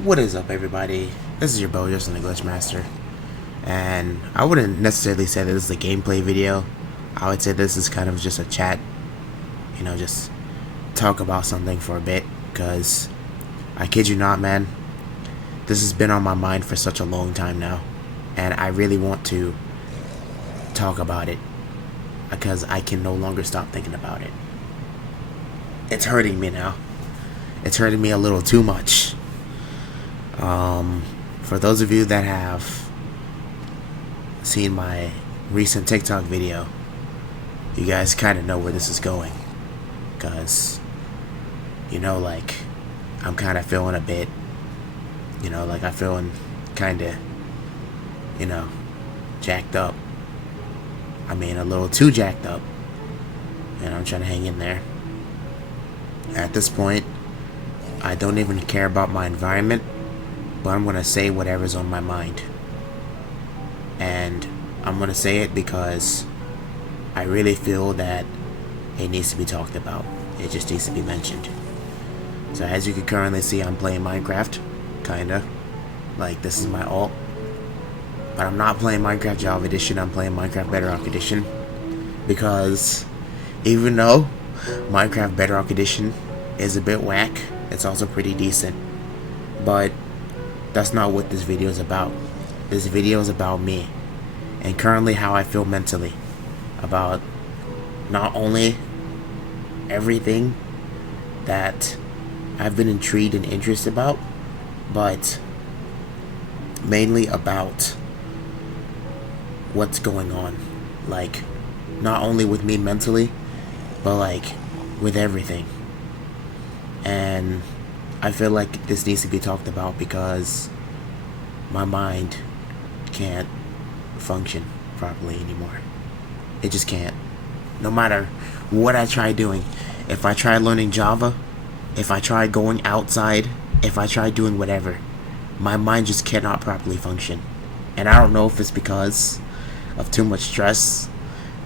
What is up, everybody? This is your boy, Justin the Glitchmaster, and I wouldn't necessarily say that this is a gameplay video. I would say this is kind of just a chat, just talk about something for a bit, because I kid you not, man, this has been on my mind for such a long time now, and I really want to talk about it, because I can no longer stop thinking about it. It's hurting me now. It's hurting me a little too much. For those of you that have seen my recent TikTok video, you guys kind of know where this is going, because I'm kind of feeling a bit, I'm feeling kind of, jacked up. I mean, a little too jacked up, and I'm trying to hang in there. At this point, I don't even care about my environment, but I'm going to say whatever's on my mind. And I'm going to say it because I really feel that it needs to be talked about. It just needs to be mentioned. So as you can currently see, I'm playing Minecraft, kinda. Like, this is my alt. But I'm not playing Minecraft Java Edition, I'm playing Minecraft Bedrock Edition. Because even though Minecraft Bedrock Edition is a bit whack, it's also pretty decent. But that's not what this video is about. This video is about me, and currently how I feel mentally about not only everything that I've been intrigued and interested about, but mainly about what's going on. Like, not only with me mentally, but like with everything. And I feel like this needs to be talked about because my mind can't function properly anymore. It just can't. No matter what I try doing, if I try learning Java, if I try going outside, if I try doing whatever, my mind just cannot properly function. And I don't know if it's because of too much stress,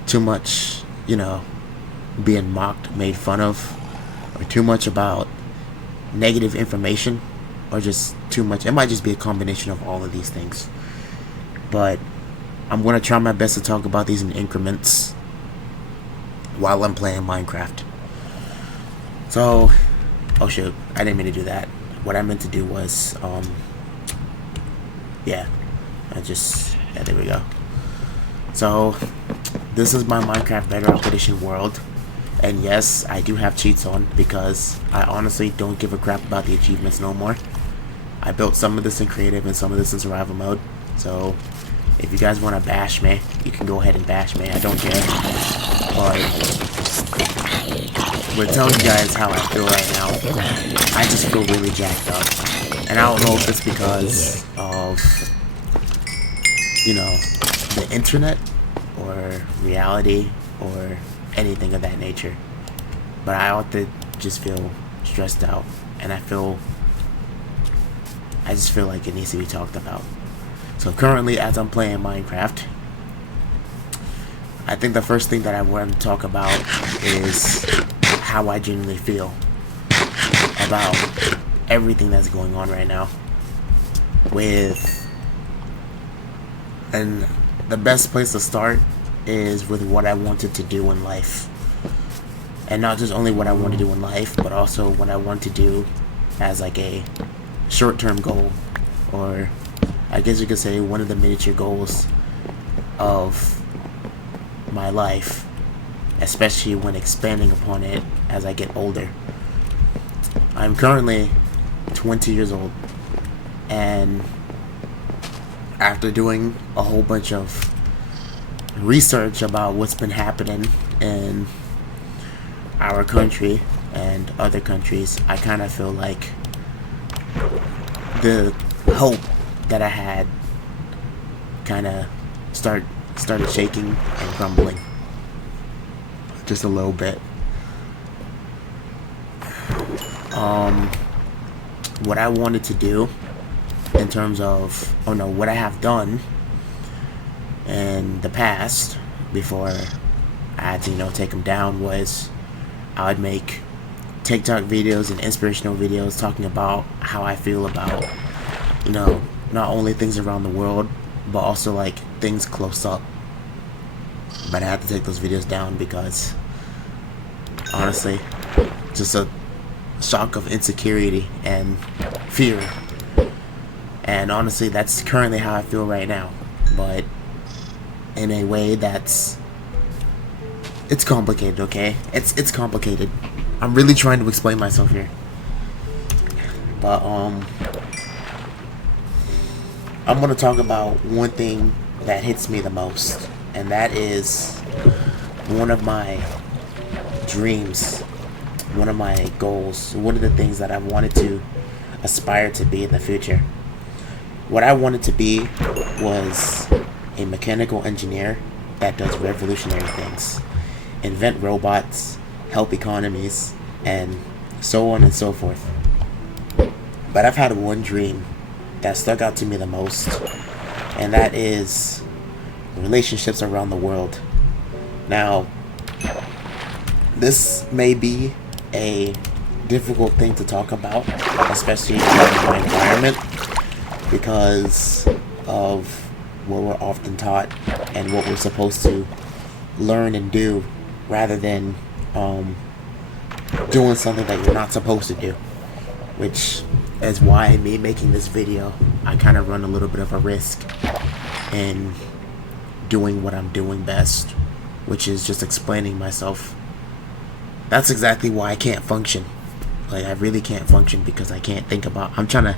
too much, being mocked, made fun of, or too much about negative information, or just too much. It might just be a combination of all of these things. But I'm going to try my best to talk about these in increments while I'm playing Minecraft. So, oh shoot, I didn't mean to do that. What I meant to do was, there we go. So, this is my Minecraft Bedrock Edition world. And yes, I do have cheats on because I honestly don't give a crap about the achievements no more. I built some of this in creative and some of this in survival mode. So if you guys want to bash me, you can go ahead and bash me. I don't care. But we're telling you guys how I feel right now. I just feel really jacked up. And I don't know if it's because of, the internet or reality or anything of that nature, but I ought to just feel stressed out, and I just feel like it needs to be talked about. So currently, as I'm playing Minecraft, I think the first thing that I want to talk about is how I genuinely feel about everything that's going on right now and the best place to start is with what I wanted to do in life. And not just only what I want to do in life, but also what I want to do as like a short-term goal, or I guess you could say one of the miniature goals of my life, especially when expanding upon it as I get older. I'm currently 20 years old, and after doing a whole bunch of research about what's been happening in our country and other countries, I kind of feel like the hope that I had kind of started shaking and crumbling just a little bit. What I wanted to do in terms of, what I have done in the past before I had to, take them down, was I would make TikTok videos and inspirational videos talking about how I feel about, you know, not only things around the world, but also like things close up. But I had to take those videos down because, honestly, just a shock of insecurity and fear. And honestly, that's currently how I feel right now. But in a way that's, it's complicated, okay? It's complicated. I'm really trying to explain myself here. But I'm gonna talk about one thing that hits me the most, and that is one of my dreams, one of my goals, one of the things that I wanted to aspire to be in the future. What I wanted to be was a mechanical engineer that does revolutionary things, invent robots, help economies, and so on and so forth. But I've had one dream that stuck out to me the most, and that is relationships around the world. Now, this may be a difficult thing to talk about, especially in my environment, because of what we're often taught and what we're supposed to learn and do, rather than doing something that you're not supposed to do, which is why me making this video, I kind of run a little bit of a risk in doing what I'm doing best, which is just explaining myself. That's exactly why I can't function. Like, I really can't function because I can't think about, I'm trying to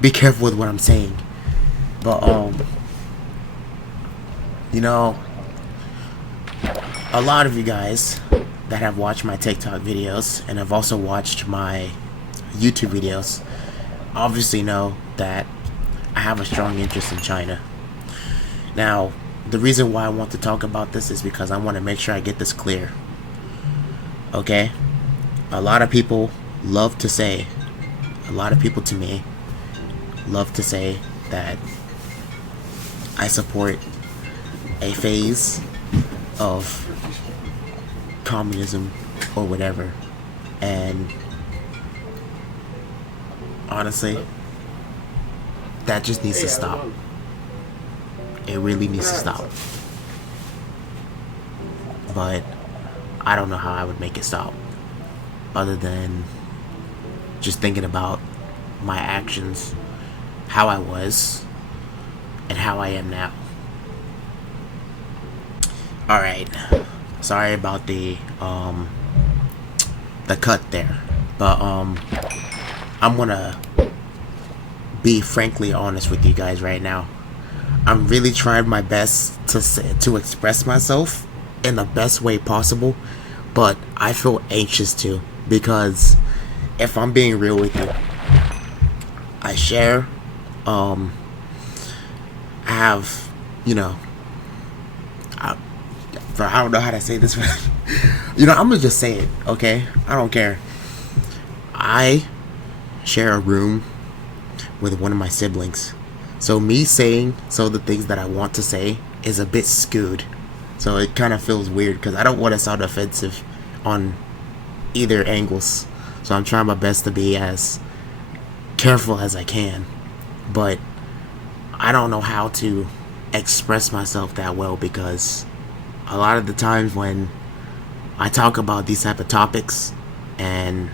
be careful with what I'm saying. But you know, a lot of you guys that have watched my TikTok videos and have also watched my YouTube videos obviously know that I have a strong interest in China. Now, the reason why I want to talk about this is because I want to make sure I get this clear. Okay? A lot of people love to say, a lot of people to me love to say that I support a phase of communism or whatever, and honestly, that just needs to stop. It really needs to stop. But I don't know how I would make it stop, other than just thinking about my actions, how I was and how I am now. Alright, sorry about the cut there, but I'm gonna be frankly honest with you guys right now. I'm really trying my best to express myself in the best way possible, but I feel anxious too, because if I'm being real with you, I share, I have, you know, I don't know how to say this, you know, I'm gonna just say it, okay? I don't care. I share a room with one of my siblings, so me saying some of the things that I want to say is a bit skewed, so it kind of feels weird because I don't want to sound offensive on either angles, so I'm trying my best to be as careful as I can, but I don't know how to express myself that well, because a lot of the times when I talk about these type of topics, and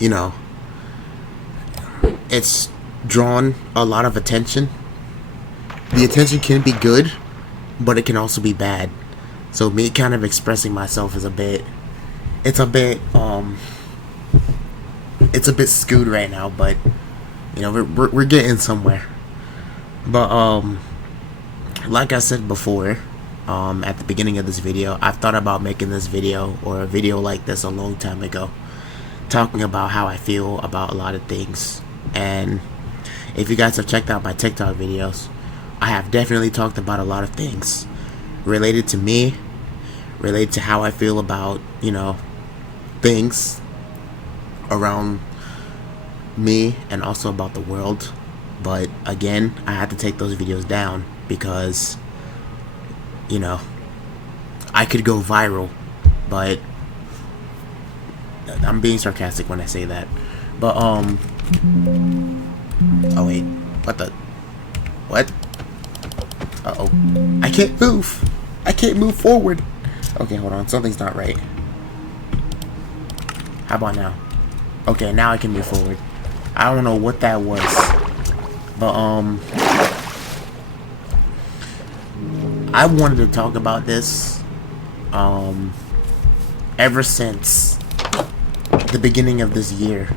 you know, it's drawn a lot of attention. The attention can be good, but it can also be bad. So me kind of expressing myself is a bit skewed right now, but you know, we're getting somewhere. But like I said before, at the beginning of this video, I've thought about making this video or a video like this a long time ago, talking about how I feel about a lot of things. And if you guys have checked out my TikTok videos, I have definitely talked about a lot of things related to me, related to how I feel about, you know, things around me and also about the world. But again, I had to take those videos down because, you know, I could go viral, but I'm being sarcastic when I say that. But oh wait, what? Uh-oh. I can't move. I can't move forward. Okay, hold on. Something's not right. How about now? Okay, now I can move forward. I don't know what that was. But, I wanted to talk about this, ever since the beginning of this year,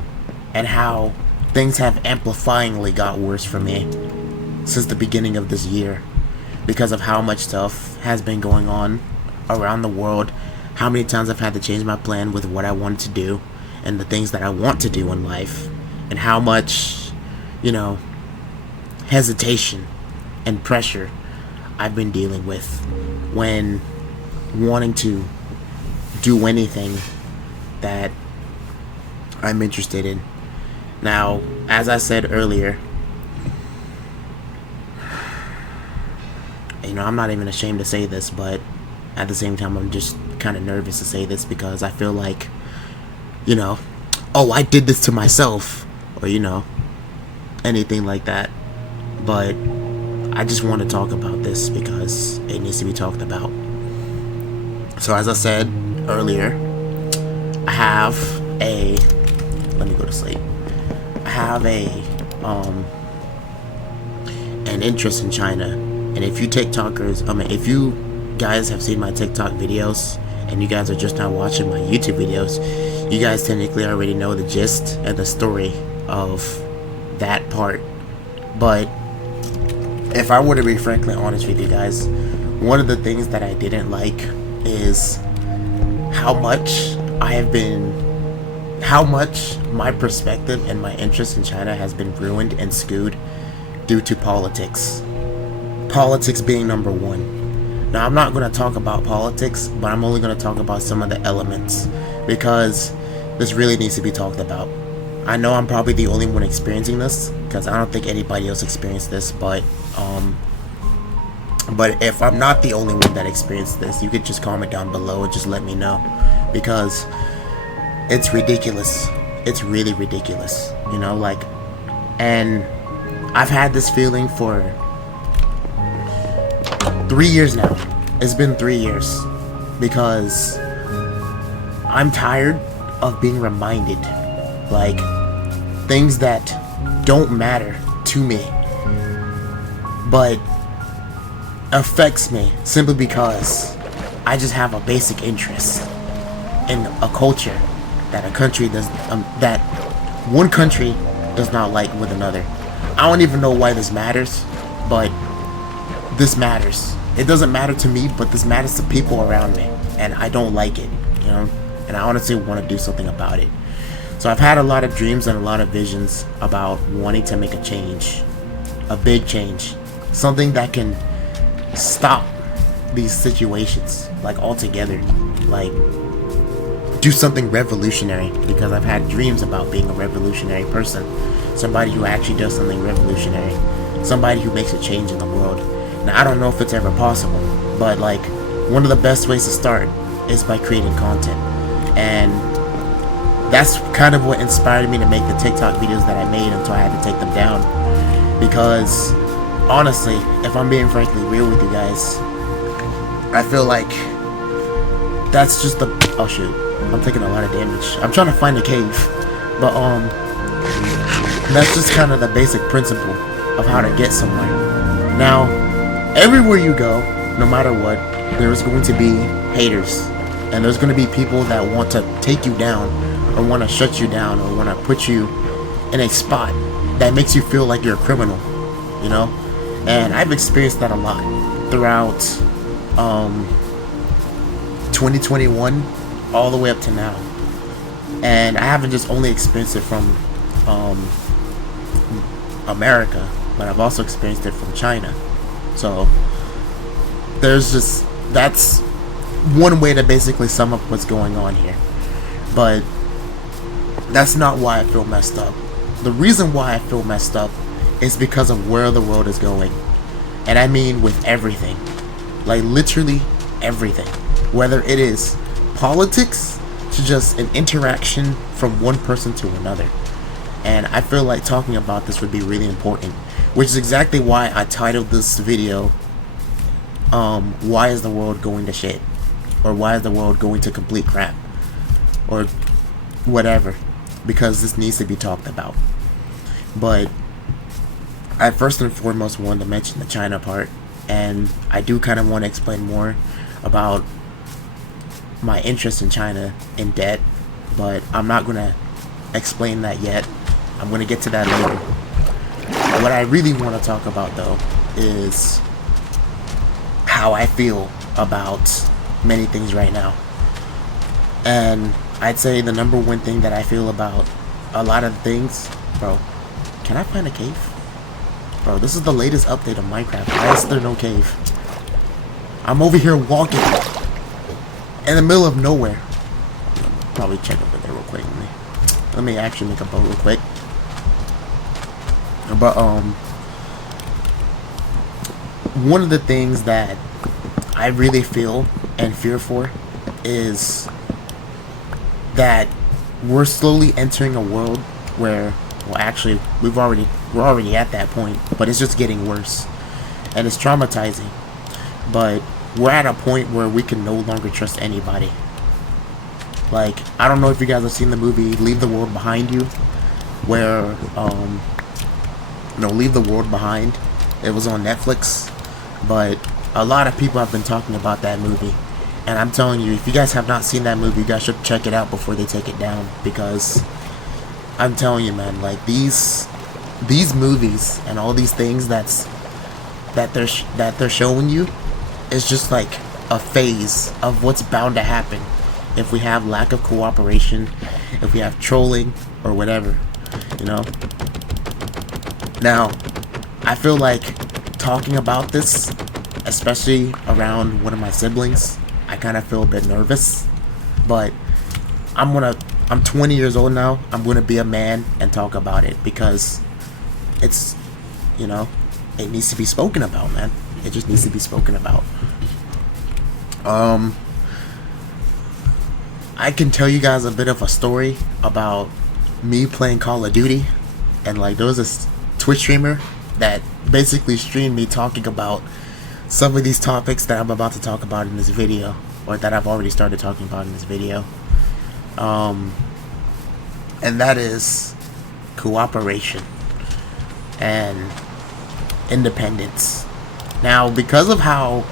and how things have amplifyingly got worse for me since the beginning of this year, because of how much stuff has been going on around the world, how many times I've had to change my plan with what I wanted to do and the things that I want to do in life, and how much, you know, hesitation and pressure I've been dealing with when wanting to do anything that I'm interested in. Now, as I said earlier, you know, I'm not even ashamed to say this, but at the same time, I'm just kind of nervous to say this because I feel like, you know, oh, I did this to myself, or, you know, anything like that. But I just want to talk about this because it needs to be talked about. So as I said earlier, I have a, let me go to sleep. I have an interest in China. And if you TikTokers, if you guys have seen my TikTok videos and you guys are just now watching my YouTube videos, you guys technically already know the gist and the story of that part. But if I were to be frankly honest with you guys, one of the things that I didn't like is how much my perspective and my interest in China has been ruined and skewed due to politics. Politics being number one. Now, I'm not going to talk about politics, but I'm only going to talk about some of the elements because this really needs to be talked about. I know I'm probably the only one experiencing this because I don't think anybody else experienced this, but if I'm not the only one that experienced this, you could just comment down below and just let me know, because it's ridiculous. It's really ridiculous, you know, like, and I've had this feeling for 3 years now. It's been 3 years because I'm tired of being reminded, like, things that don't matter to me but affects me simply because I just have a basic interest in a culture that a country does, that one country does not like with another. I don't even know why this matters, but this matters. It doesn't matter to me, but this matters to people around me, and I don't like it, you know, and I honestly want to do something about it. So I've had a lot of dreams and a lot of visions about wanting to make a change, a big change, something that can stop these situations, like, altogether, like, do something revolutionary, because I've had dreams about being a revolutionary person, somebody who actually does something revolutionary, somebody who makes a change in the world. Now, I don't know if it's ever possible, but, like, one of the best ways to start is by creating content, and that's kind of what inspired me to make the TikTok videos that I made until I had to take them down. Because honestly, if I'm being frankly real with you guys, I feel like that's just the, oh shoot, I'm taking a lot of damage. I'm trying to find a cave, but that's just kind of the basic principle of how to get somewhere. Now, everywhere you go, no matter what, there's going to be haters, and there's going to be people that want to take you down, or want to shut you down, or want to put you in a spot that makes you feel like you're a criminal, you know? And I've experienced that a lot throughout 2021 all the way up to now. And I haven't just only experienced it from America, but I've also experienced it from China. So there's just, that's one way to basically sum up what's going on here. But that's not why I feel messed up. The reason why I feel messed up is because of where the world is going. And I mean with everything. Like, literally everything. Whether it is politics, to just an interaction from one person to another. And I feel like talking about this would be really important, which is exactly why I titled this video, why is the world going to shit? Or why is the world going to complete crap? Or whatever. Because this needs to be talked about. But I first and foremost wanted to mention the China part. And I do kind of want to explain more about my interest in China in debt. But I'm not going to explain that yet. I'm going to get to that later. What I really want to talk about, though, is how I feel about many things right now. And I'd say the number one thing that I feel about a lot of things... Bro, can I find a cave? Bro, this is the latest update of Minecraft. Why is there no cave? I'm over here walking in the middle of nowhere. Probably check over there real quick. Let me actually make a boat real quick. But one of the things that I really feel and fear for is that we're slowly entering a world where, well, actually we're already at that point, but it's just getting worse and it's traumatizing. But we're at a point where we can no longer trust anybody. Like, I don't know if you guys have seen the movie Leave the World Behind You, where Leave the World Behind. It was on Netflix, but a lot of people have been talking about that movie. And I'm telling you, if you guys have not seen that movie, you guys should check it out before they take it down. Because I'm telling you, man, like these movies and all these things that they're showing you is just like a phase of what's bound to happen if we have lack of cooperation, if we have trolling or whatever, you know. Now, I feel like talking about this, especially around one of my siblings, I kind of feel a bit nervous, but I'm 20 years old now. I'm gonna be a man and talk about it because it's, you know, it needs to be spoken about, man. It just needs to be spoken about. I can tell you guys a bit of a story about me playing Call of Duty, and like there was this Twitch streamer that basically streamed me talking about some of these topics that I'm about to talk about in this video, or that I've already started talking about in this video. And that is cooperation and independence. Now, because of how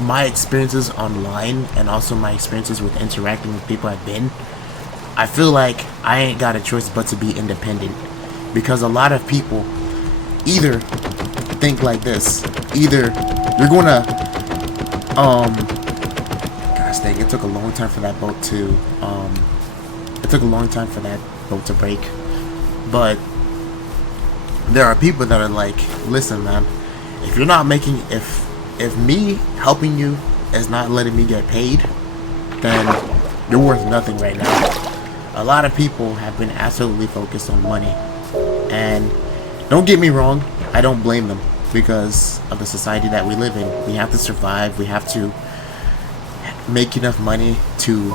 my experiences online and also my experiences with interacting with people have been, I feel like I ain't got a choice but to be independent. Because a lot of people either think like this: either you're gonna gosh dang, it took a long time for that boat to break. But there are people that are like, listen, man, if you're not making, if me helping you is not letting me get paid, then you're worth nothing right now. A lot of people have been absolutely focused on money, and don't get me wrong, I don't blame them because of the society that we live in. We have to survive. We have to make enough money to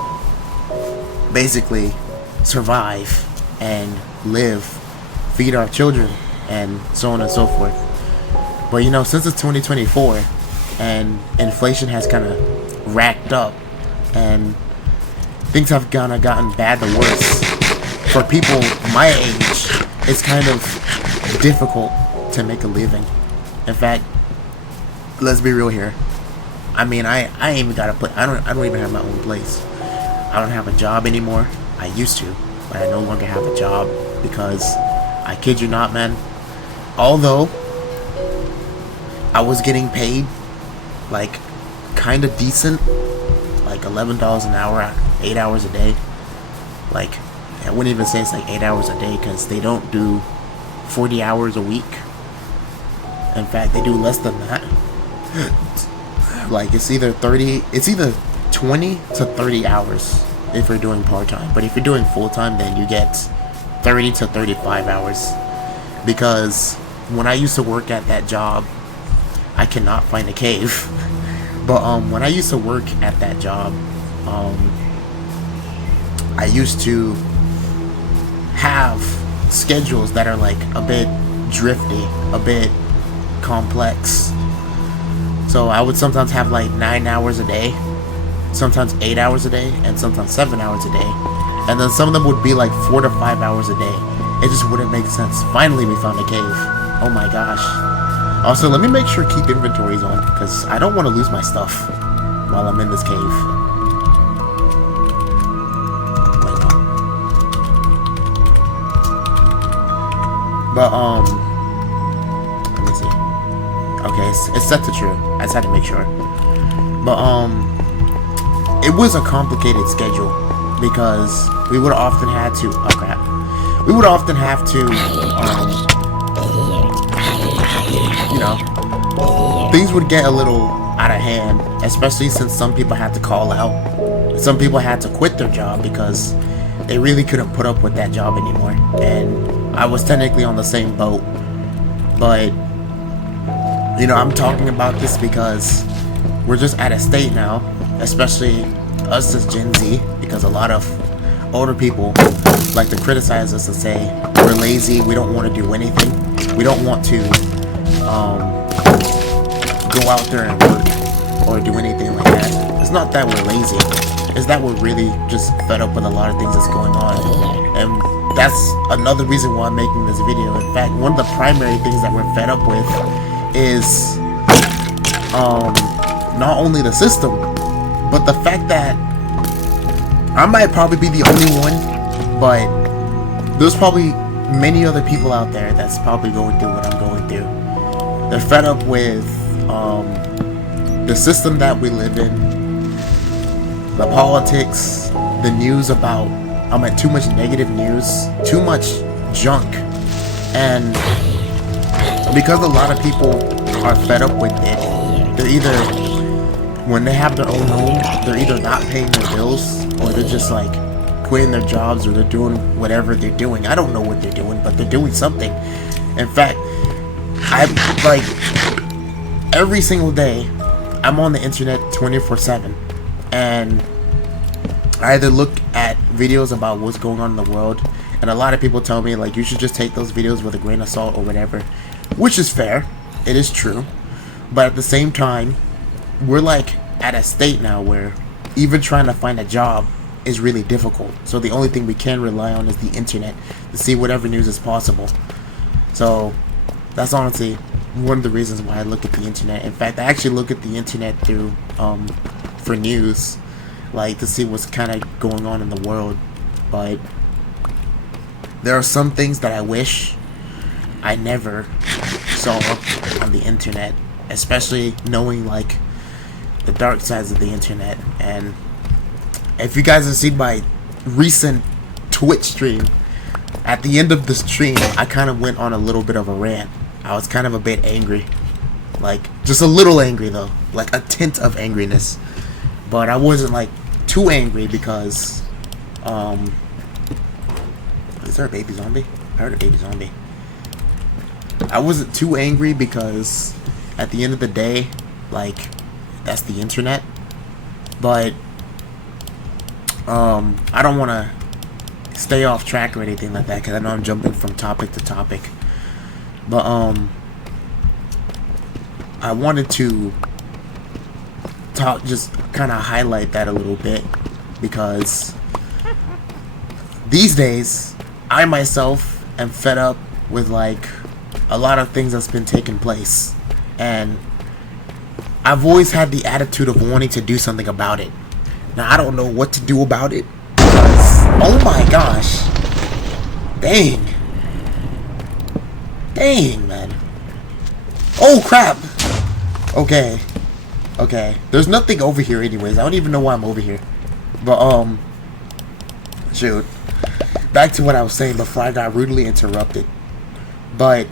basically survive and live, feed our children, and so on and so forth. But you know, since it's 2024 and inflation has kind of racked up and things have kind of gotten bad to worse, for people my age, it's kind of difficult to make a living. In fact, let's be real here. I mean, I ain't even got a place. I don't even have my own place. I don't have a job anymore. I used to, but I no longer have a job because, I kid you not, man, although I was getting paid like kind of decent, like $11 an hour, 8 hours a day. Like, I wouldn't even say it's like 8 hours a day because they don't do 40 hours a week. In fact, they do less than that. Like, it's either 20 to 30 hours if you're doing part-time. But if you're doing full-time, then you get 30 to 35 hours. Because when I used to work at that job, I cannot find a cave. But when I used to work at that job, I used to have schedules that are like a bit drifty, a bit complex. So I would sometimes have like 9 hours a day, sometimes 8 hours a day, and sometimes 7 hours a day. And then some of them would be like 4 to 5 hours a day. It just wouldn't make sense. Finally, we found a cave. Oh my gosh. Also, let me make sure keep inventories on, because I don't want to lose my stuff while I'm in this cave. Wait, no. But, let me see. Okay, it's set to true. I just had to make sure. But, it was a complicated schedule, because we would often had to, oh crap. We would often have to, you know, things would get a little out of hand, especially since some people had to call out. Some people had to quit their job because they really couldn't put up with that job anymore. And I was technically on the same boat. But, you know, I'm talking about this because we're just at a state now, especially us as Gen Z, because a lot of older people like to criticize us and say we're lazy, we don't want to do anything, we don't want to go out there and work or do anything like that. It's not that we're lazy, it's that we're really just fed up with a lot of things that's going on. And that's another reason why I'm making this video. In fact, one of the primary things that we're fed up with is not only the system, but the fact that I might probably be the only one, but there's probably many other people out there that's probably going through what I'm going through. They're fed up with the system that we live in, the politics, the news about too much negative news, too much junk. And because a lot of people are fed up with it, they're either, when they have their own home, they're either not paying their bills, or they're just like quitting their jobs, or they're doing whatever they're doing. I don't know what they're doing, but they're doing something. In fact, I'm like, every single day I'm on the internet 24/7, and I either look at videos about what's going on in the world, and a lot of people tell me like you should just take those videos with a grain of salt or whatever, which is fair, it is true. But at the same time, we're like at a state now where even trying to find a job is really difficult. So the only thing we can rely on is the internet to see whatever news is possible. So that's honestly one of the reasons why I look at the internet. In fact, I actually look at the internet through for news, like to see what's kind of going on in the world. But there are some things that I wish I never saw on the internet, especially knowing like the dark sides of the internet. And if you guys have seen my recent Twitch stream, at the end of the stream I kind of went on a little bit of a rant. I was kind of a bit angry, like just a little angry though, like a tint of angriness, but I wasn't like too angry because is there a baby zombie? I heard a baby zombie. I wasn't too angry because at the end of the day, like, that's the internet. But I don't want to stay off track or anything like that, because I know I'm jumping from topic to topic. But I wanted to just kind of highlight that a little bit, because these days I myself am fed up with like a lot of things that's been taking place, and I've always had the attitude of wanting to do something about it. Now I don't know what to do about it, because oh my gosh, dang man, oh crap. Okay, there's nothing over here anyways. I don't even know why I'm over here. But shoot, back to what I was saying before I got rudely interrupted. But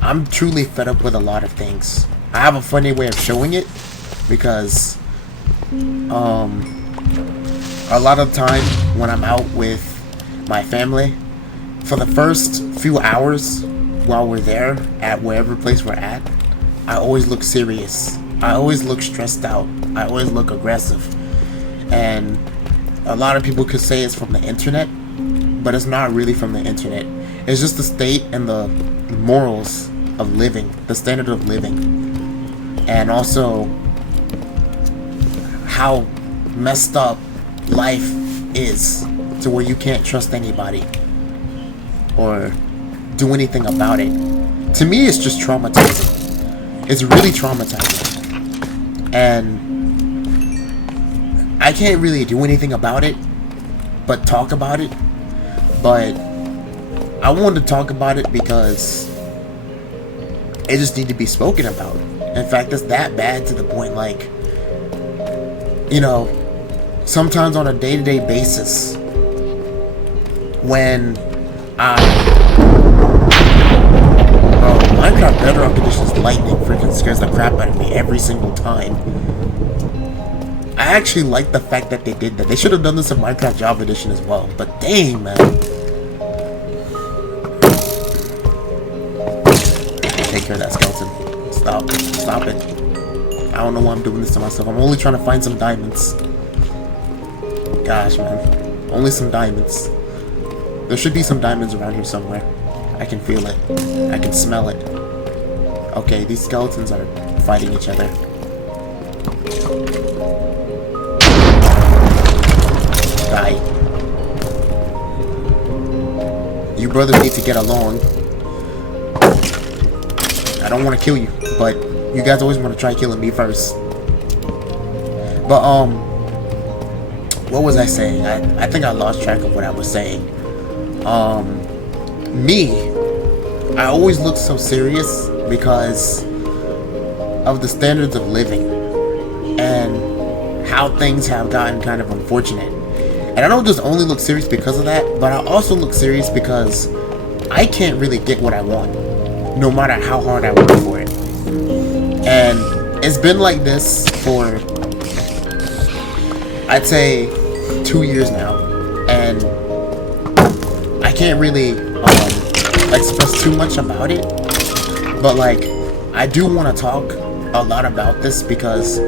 I'm truly fed up with a lot of things. I have a funny way of showing it, because a lot of the time when I'm out with my family, for the first few hours while we're there at wherever place we're at, I always look serious. I always look stressed out. I always look aggressive. And a lot of people could say it's from the internet, but it's not really from the internet. It's just the state and the morals of living, the standard of living, and also how messed up life is to where you can't trust anybody or do anything about it. To me, it's just traumatizing. It's really traumatizing. And I can't really do anything about it but talk about it. But I wanted to talk about it because it just needs to be spoken about. In fact, it's that bad to the point, like, you know, sometimes on a day-to-day basis, when Minecraft Bedrock Edition's lightning freaking scares the crap out of me every single time. I actually like the fact that they did that. They should have done this in Minecraft Java Edition as well, but dang, man. Take care of that skeleton. Stop it. I don't know why I'm doing this to myself. I'm only trying to find some diamonds. Gosh, man. Only some diamonds. There should be some diamonds around here somewhere. I can feel it. I can smell it. Okay, these skeletons are fighting each other. Die. You brothers need to get along. I don't want to kill you, but you guys always want to try killing me first. But, what was I saying? I think I lost track of what I was saying. I always look so serious because of the standards of living and how things have gotten kind of unfortunate. And I don't just only look serious because of that, but I also look serious because I can't really get what I want, no matter how hard I work for it. And it's been like this for, I'd say, 2 years now, and I can't really express too much about it, but like, I do want to talk a lot about this because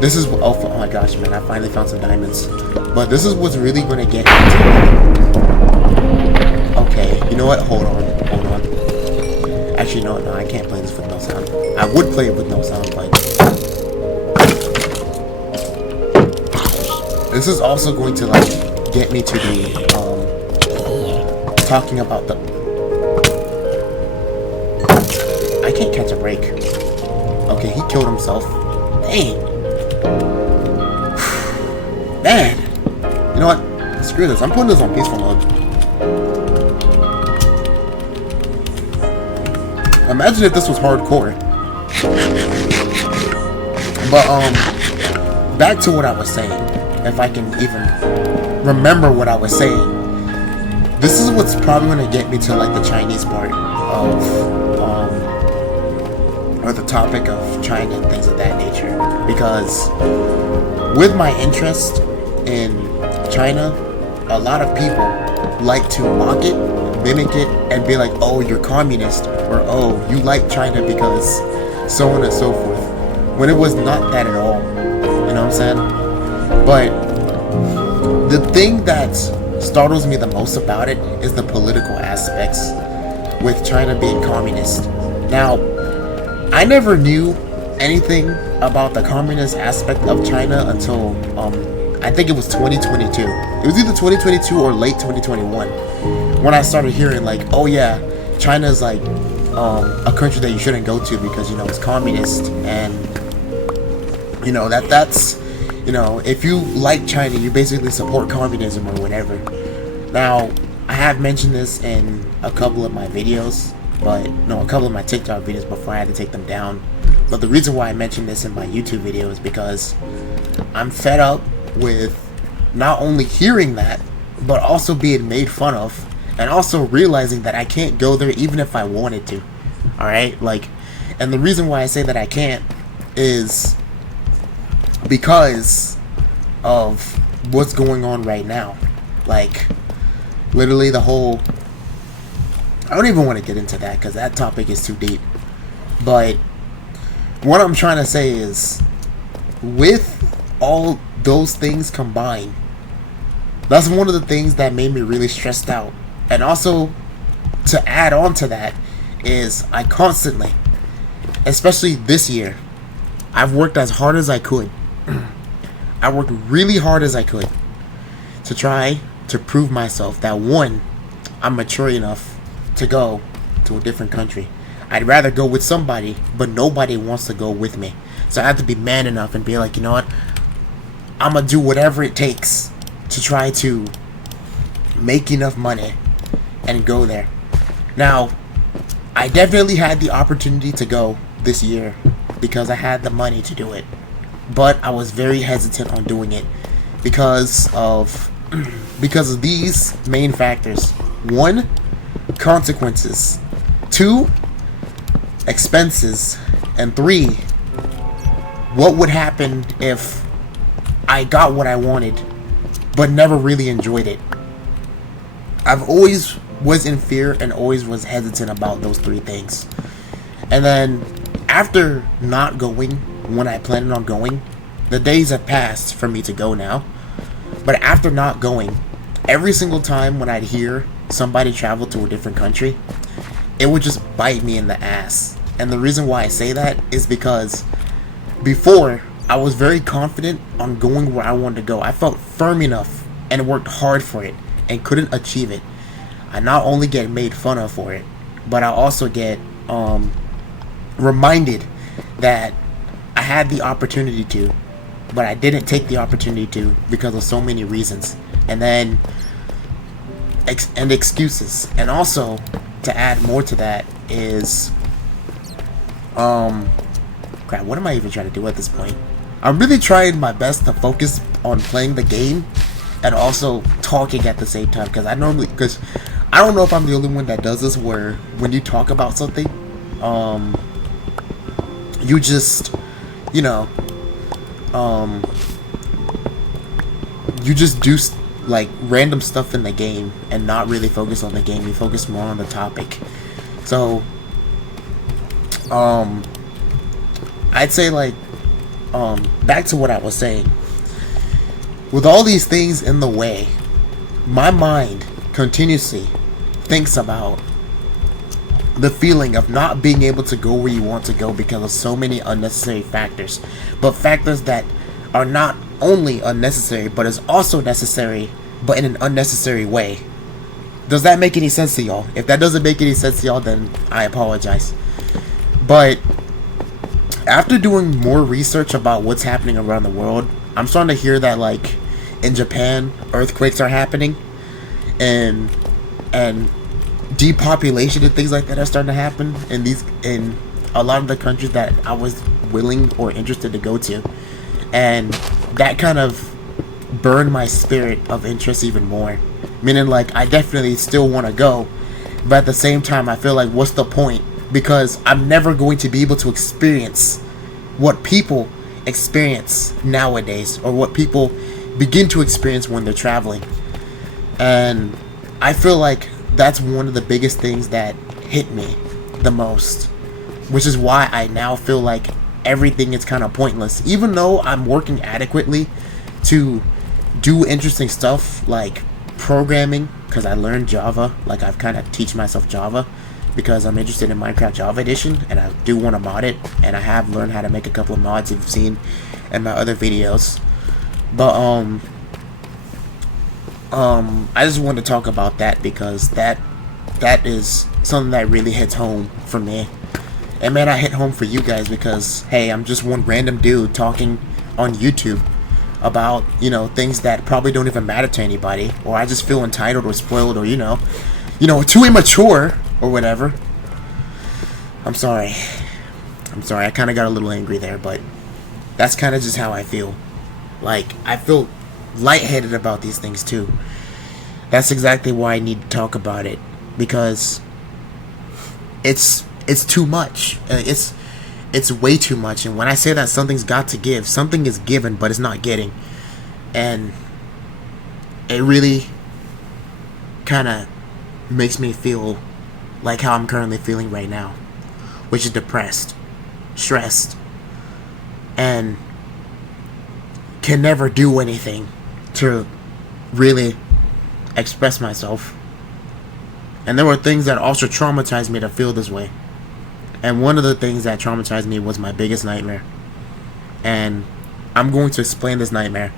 this is, oh my gosh, man, I finally found some diamonds, but this is what's really going to get into. Okay, you know what, hold on, actually no, I can't play this with no sound. I would play it with no sound, but this is also going to like get me to the talking about the, I can't catch a break. Okay, he killed himself. Dang. Man. You know what? Screw this. I'm putting this on peaceful mode. Imagine if this was hardcore. But, back to what I was saying. If I can even remember what I was saying. This is what's probably going to get me to, like, the Chinese part of, or the topic of China and things of that nature. Because with my interest in China, a lot of people like to mock it, mimic it, and be like, oh, you're communist, or oh, you like China because so on and so forth. When it was not that at all. You know what I'm saying? But the thing that startles me the most about it is the political aspects with China being communist. Now, I never knew anything about the communist aspect of China until I think it was 2022. It was either 2022 or late 2021 when I started hearing like, oh yeah, China's like a country that you shouldn't go to because, you know, it's communist, and you know that's you know, if you like China, you basically support communism or whatever. Now, I have mentioned this in a couple of my videos, but no, a couple of my TikTok videos before I had to take them down. But the reason why I mentioned this in my YouTube video is because I'm fed up with not only hearing that, but also being made fun of, and also realizing that I can't go there even if I wanted to. Alright? Like, and the reason why I say that I can't is because of what's going on right now. Like, literally the whole, I don't even want to get into that because that topic is too deep. But what I'm trying to say is, with all those things combined, That's one of the things that made me really stressed out. And also, to add on to that, is I constantly, especially this year, I've worked as hard as I could. I worked really hard as I could to try to prove myself that, one, I'm mature enough to go to a different country. I'd rather go with somebody, but nobody wants to go with me. So I have to be man enough and be like, you know what? I'm going to do whatever it takes to try to make enough money and go there. Now, I definitely had the opportunity to go this year because I had the money to do it. But I was very hesitant on doing it because of these main factors. One, consequences. Two, expenses. And three, what would happen if I got what I wanted but never really enjoyed it. I've always was in fear and always was hesitant about those three things. And then after not going when I planned on going, the days have passed for me to go now. But after not going, every single time when I'd hear somebody travel to a different country, it would just bite me in the ass. And the reason why I say that is because before, I was very confident on going where I wanted to go. I felt firm enough and worked hard for it and couldn't achieve it. I not only get made fun of for it, but I also get reminded that I had the opportunity to, but I didn't take the opportunity to because of so many reasons. And then excuses. And also, to add more to that is crap, what am I even trying to do at this point? I'm really trying my best to focus on playing the game and also talking at the same time, because I don't know if I'm the only one that does this, where when you talk about something, you just, you just do like random stuff in the game and not really focus on the game. You focus more on the topic. So I'd say, like, back to what I was saying. With all these things in the way, my mind continuously thinks about the feeling of not being able to go where you want to go because of so many unnecessary factors. But factors that are not only unnecessary, but is also necessary, but in an unnecessary way. Does that make any sense to y'all? If that doesn't make any sense to y'all, then I apologize. But after doing more research about what's happening around the world, I'm starting to hear that, like, in Japan, earthquakes are happening, and depopulation and things like that are starting to happen in a lot of the countries that I was willing or interested to go to. And that kind of burned my spirit of interest even more. Meaning, like, I definitely still want to go, but at the same time, I feel like, what's the point? Because I'm never going to be able to experience what people experience nowadays, or what people begin to experience when they're traveling. And I feel like that's one of the biggest things that hit me the most, which is why I now feel like everything is kind of pointless. Even though I'm working adequately to do interesting stuff like programming, because I learned Java, like I've kind of teach myself Java because I'm interested in Minecraft Java Edition, and I do want to mod it, and I have learned how to make a couple of mods you've seen in my other videos. But I just wanted to talk about that because that is something that really hits home for me. It may not hit home for you guys because, hey, I'm just one random dude talking on YouTube about, things that probably don't even matter to anybody, or I just feel entitled or spoiled, or too immature or whatever. I'm sorry, I kind of got a little angry there, but that's kind of just how I feel. Like, I feel lightheaded about these things too. That's exactly why I need to talk about it, because it's too much. It's way too much. And when I say that something's got to give, something is given, but it's not getting. And it really kind of makes me feel like how I'm currently feeling right now, which is depressed, stressed, and can never do anything to really express myself. And there were things that also traumatized me to feel this way. And one of the things that traumatized me was my biggest nightmare. And I'm going to explain this nightmare,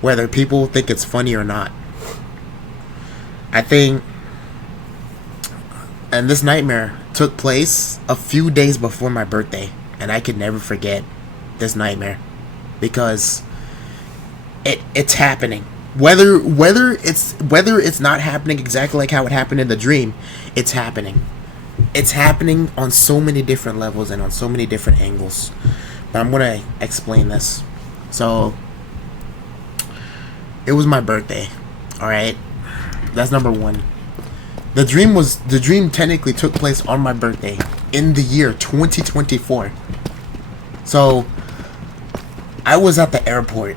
whether people think it's funny or not. I think, and this nightmare took place a few days before my birthday, and I could never forget this nightmare because it's happening. Whether it's not happening exactly like how it happened in the dream, it's happening. It's happening on so many different levels and on so many different angles. But I'm gonna explain this. So it was my birthday. Alright? That's number one. The dream technically took place on my birthday in the year 2024. So I was at the airport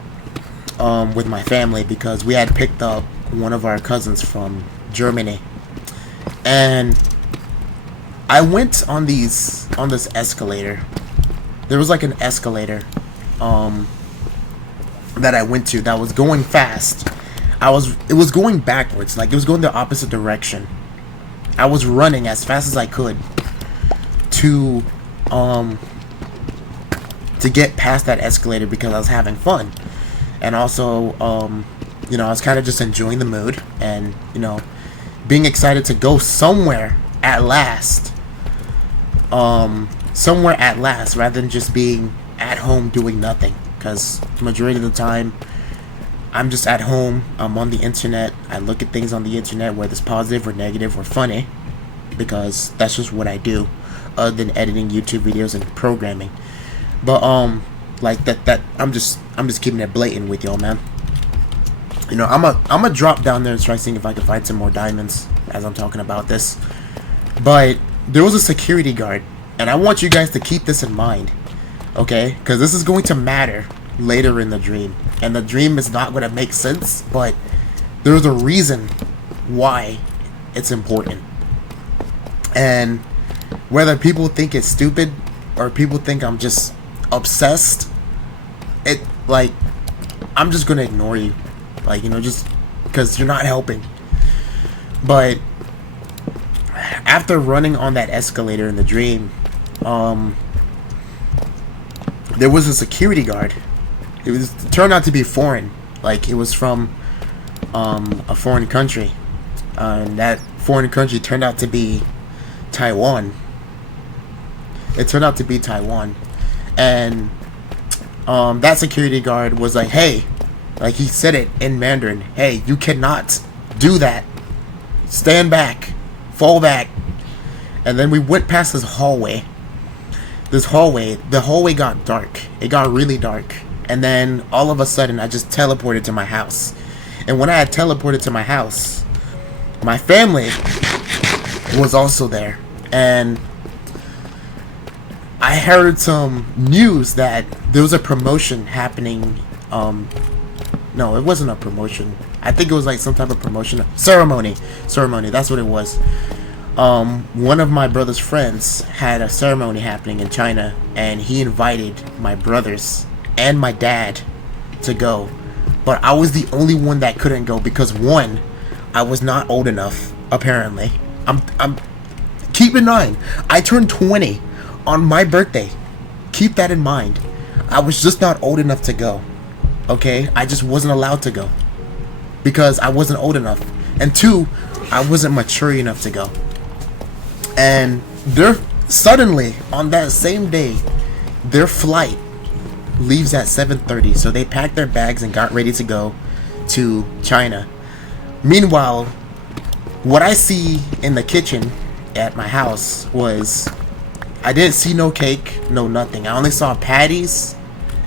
with my family because we had picked up one of our cousins from Germany. And I went on this escalator. There was like an escalator that I went to that was going fast. It was going backwards, like it was going the opposite direction. I was running as fast as I could to get past that escalator because I was having fun. And also I was kind of just enjoying the mood and, being excited to go somewhere at last. Somewhere at last rather than just being at home doing nothing, because the majority of the time I'm just at home. I'm on the internet. I look at things on the internet, whether it's positive or negative or funny, because that's just what I do, other than editing YouTube videos and programming. But like that I'm just keeping it blatant with y'all, man. I'm a drop down there and try seeing if I can find some more diamonds as I'm talking about this. But there was a security guard, and I want you guys to keep this in mind, okay? Because this is going to matter later in the dream, and the dream is not going to make sense, but there's a reason why it's important. And whether people think it's stupid or people think I'm just obsessed, I'm just going to ignore you, just because you're not helping. But after running on that escalator in the dream, there was a security guard. It turned out to be foreign. Like, it was from a foreign country. And that foreign country turned out to be Taiwan. It turned out to be Taiwan. And that security guard was like, hey, like he said it in Mandarin, hey, you cannot do that. Stand back. Fall back. And then we went past this hallway. The hallway got dark. It got really dark. And then all of a sudden I just teleported to my house. And when I had teleported to my house, my family was also there. And I heard some news that there was a promotion happening. No, it wasn't a promotion. I think it was like some type of promotion. Ceremony, that's what it was. One of my brother's friends had a ceremony happening in China, and he invited my brothers and my dad to go. But I was the only one that couldn't go because, one, I was not old enough, apparently. Keep in mind, I turned 20 on my birthday. Keep that in mind. I was just not old enough to go. Okay? I just wasn't allowed to go because I wasn't old enough. And two, I wasn't mature enough to go. And suddenly, on that same day, their flight leaves at 7:30. So they packed their bags and got ready to go to China. Meanwhile, what I see in the kitchen at my house was, I didn't see no cake, no nothing. I only saw patties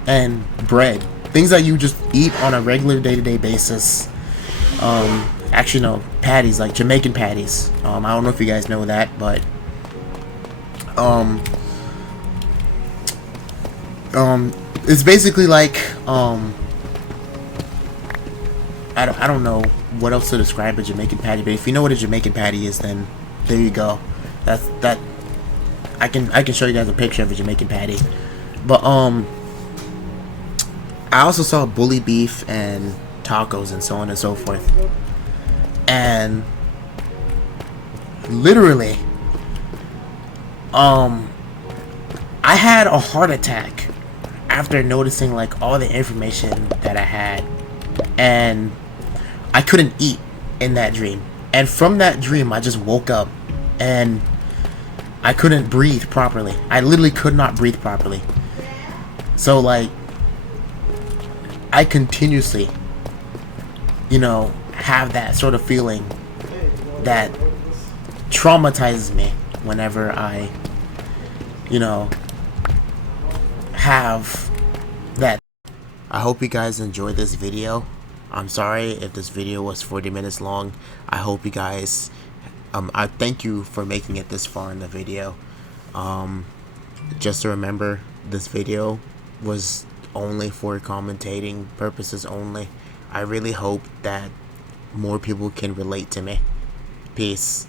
and bread. Things that you just eat on a regular day-to-day basis. Actually, no, patties, like Jamaican patties. I don't know if you guys know that, but it's basically like I don't know what else to describe a Jamaican patty, but if you know what a Jamaican patty is, then there you go. That I can show you guys a picture of a Jamaican patty. But I also saw bully beef and tacos and so on and so forth. And literally, I had a heart attack after noticing like all the information that I had, and I couldn't eat in that dream. And from that dream, I just woke up and I couldn't breathe properly. I literally could not breathe properly. So like, I continuously, have that sort of feeling that traumatizes me whenever I, have that. I hope you guys enjoyed this video. I'm sorry if this video was 40 minutes long. I hope you guys, I thank you for making it this far in the video. Just to remember, this video was only for commentating purposes only. I really hope that more people can relate to me. Peace.